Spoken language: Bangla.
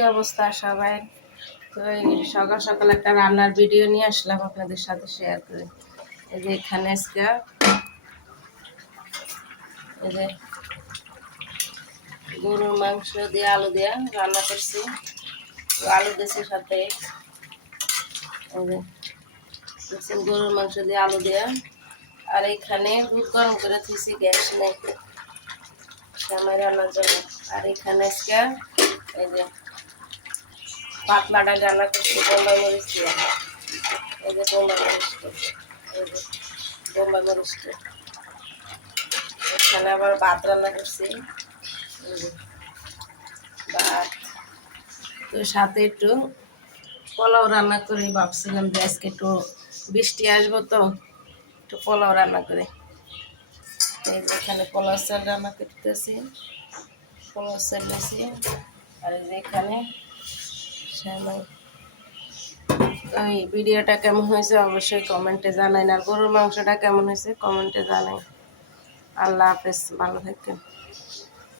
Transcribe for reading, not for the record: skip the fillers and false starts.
কি অবস্থা সবাই? তো এই সকাল সকাল একটা রান্নার ভিডিও নিয়ে আসলাম আপনাদের সাথে শেয়ার করে। এই যে এখানে আজকে এই যে গরুর মাংস দিয়ে আলু দিয়ে রান্না করছি। আলু দিয়েছি সাথে, এই যে দেখছেন গরুর মাংস দিয়ে আলু দিয়ে। আর এখানে দুধ গরম করে দিয়েছি, গ্যাস নেই সেমাই রান্নার জন্য। আর এখানে আজকে এই যে পাতলা ডাল রান্না করছি বোম্বাই মরিচ দিয়ে। এই যে বোম্বাই মরিচ, এই যে বোম্বাই মরিচ। এখানে আবার ভাত রান্না করছি, ভাত। তো সাথে একটু পোলাও রান্না করে ভাবছিলাম যে আজকে একটু বৃষ্টি আসবো, তো একটু পোলাও রান্না করে। এই যে এখানে পোলাও চাল রান্না করতেছি, পোলাও চাল নিয়েছি। আর এই যে এখানে সেমাই। এই ভিডিওটা কেমন হয়েছে অবশ্যই কমেন্টে জানাই। আর গরুর মাংসটা কেমন হয়েছে কমেন্টে জানাই। আল্লাহ হাফেজ, ভালো থাকেন।